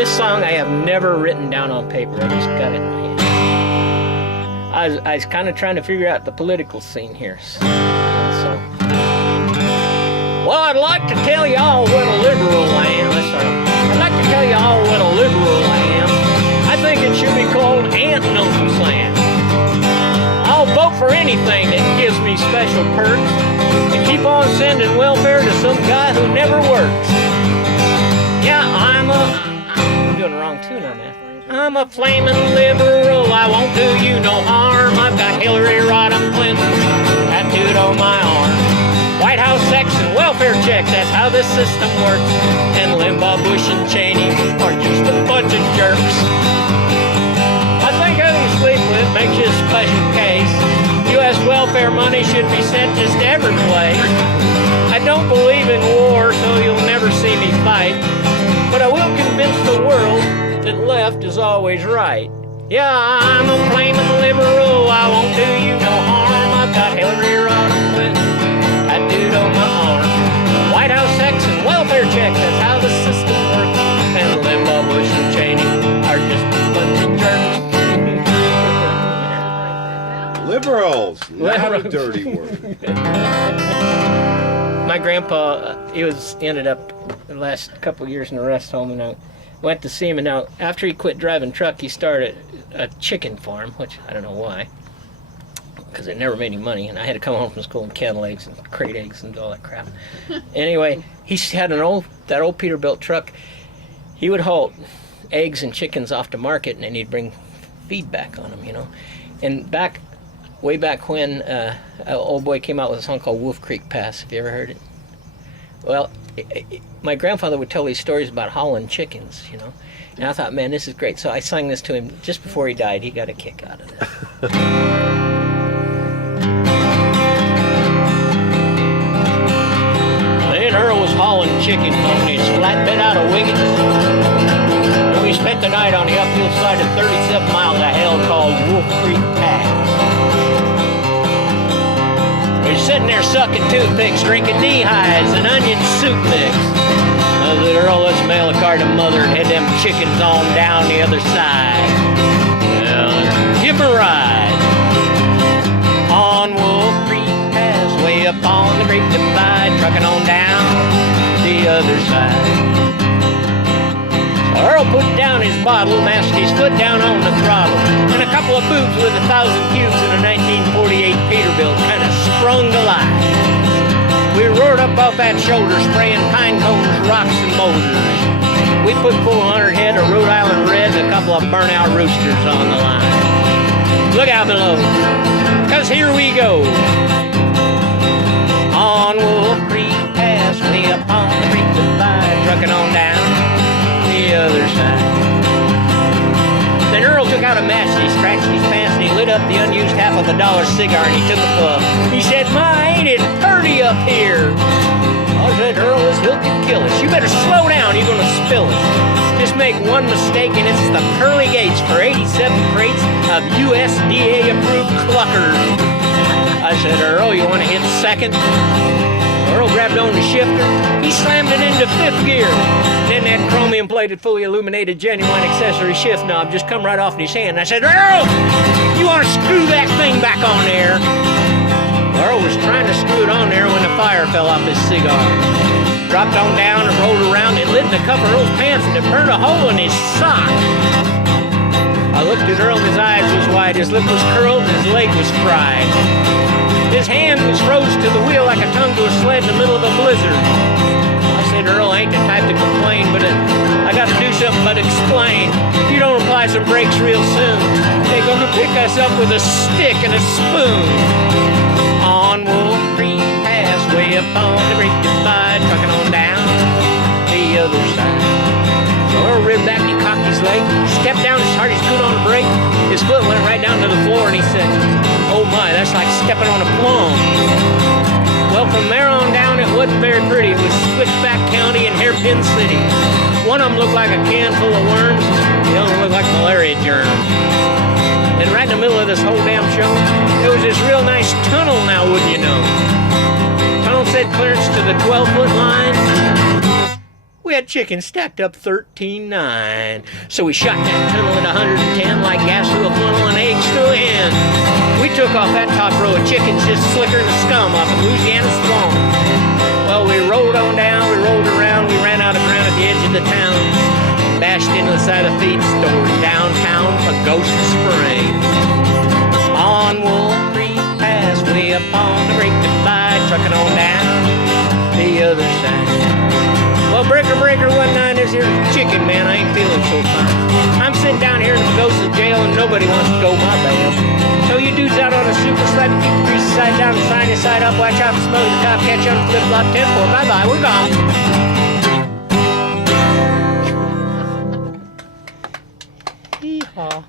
This song I have never written down on paper. I just got it in my head. I was kind of trying to figure out the political scene here. So, well, I'd like to tell you all what a liberal I am. I'd like to tell you all what a liberal I am. I think it should be called Aunt and Uncle's Land. I'll vote for anything that gives me special perks and keep on sending welfare to some guy who never works. Yeah, I'm doing the wrong tune on that. I'm a flamin' liberal, I won't do you no harm. I've got Hillary Rodham Clinton tattooed on my arm. White House sex and welfare checks, that's how this system works. And Limbaugh, Bush, and Cheney are just a bunch of jerks. I think who you sleep with makes you a special case. U.S. welfare money should be sent just every place. I don't believe in war, so you'll never see me fight. But I will convince the world that left is always right. Yeah, I'm a flamin' liberal, I won't do you no harm. I've got Hillary Rodham Clinton tattooed on my arm. White House sex and welfare checks, that's how the system works. And Limbaugh, Bush, and Cheney are just a bunch of jerks. Liberals, not a dirty word. My grandpa, he ended up the last couple of years in a rest home, and I went to see him. And now, after he quit driving truck, he started a chicken farm, which I don't know why, because it never made any money, and I had to come home from school and kennel eggs and crate eggs and all that crap. Anyway, he had that old Peterbilt truck. He would haul eggs and chickens off to market, and then he'd bring feed back on them, you know. And way back when, an old boy came out with a song called Wolf Creek Pass. Have you ever heard it? Well, my grandfather would tell these stories about hauling chickens, you know. And I thought, man, this is great. So I sang this to him just before he died. He got a kick out of this. Then Earl was hauling chickens on his flatbed out of Wiggins. And we spent the night on the uphill side of 37 miles of hell called Wolf Creek Pass. We're sitting there sucking toothpicks, drinking knee-highs and onion soup mix. I said, Earl, let's mail a car to Mother and head them chickens on down the other side. Well, give 'em a ride. On Wolf Creek Pass, way up on the Great Divide, trucking on down the other side. Earl put down his bottle, mashed his foot down on the throttle, and a couple of boobs with 1,000 cubes in a 1948 Peterbilt kind of sprung to life. We roared up off that shoulder, spraying pine cones, rocks, and boulders. We put 400 head of Rhode Island Reds, a couple of burnt-out roosters on the line. Look out below, 'cause here we go. On Wolf Creek Pass, way up on the Great Divide, trucking on down the other side. Then Earl took out a match, and he scratched his pants, and he lit up the unused half of a $1 cigar, and he took a puff. He said, "My, ain't it purty up here?" I said, "Earl, this hill could kill us. You better slow down, you're gonna spill us. Just make one mistake, and it's the pearly gates for 87 crates of USDA-approved cluckers." I said, "Earl, you want to hit second?" Earl grabbed on the shifter. He slammed it into 5th gear. Then that chromium-plated, fully illuminated, genuine accessory shift knob just come right off in his hand. I said, "Earl, you want to screw that thing back on there?" Earl was trying to screw it on there when the fire fell off his cigar. Dropped on down and rolled around. It lit in the cuff of Earl's pants, and it burned a hole in his sock. I looked at Earl, and his eyes was wide, his lip was curled, and his leg was fried. His hand was froze to the wheel like a tongue to a sled in the middle of a blizzard. I said, "Earl, I ain't the type to complain, but I got to do something but explain. If you don't apply some brakes real soon, they're going to pick us up with a stick and a spoon." On Wolf Creek Pass, way up on the Great Divide, trucking on down the other side. So Earl ribbed back and he cocked his leg, stepped down as hard as he could on the brake. His foot went right down to the floor, and he said, "Oh my, that's like stepping on a plum." Well, from there on down, it wasn't very pretty. It was Switchback County and Hairpin City. One of them looked like a can full of worms. The other looked like malaria germs. And right in the middle of this whole damn show, there was this real nice tunnel now, wouldn't you know? Tunnel said clearance to the 12-foot line. We had chickens stacked up 13-9. So we shot that tunnel at 110 like gas through a funnel and eggs through a hen. We took off that top row of chickens just slicker than the scum off of Louisiana swamp. Well, we rolled on down, we rolled around, we ran out of ground at the edge of the town. Bashed into the side of the feed store downtown, Pagosa Springs. On Wolf Creek Pass, way up on the Great Divide, trucking on down the other side. Well, breaker, one night, there's here chicken, man, I ain't feeling so fine. I'm sitting down here in Pagosa jail and nobody wants to go my bail. So you dudes out on a super sled, keep the greasy side down and sign your side up, watch out for smoke, the cop catch you on the flip-flop 10-4, bye-bye, we're gone. Hee-haw.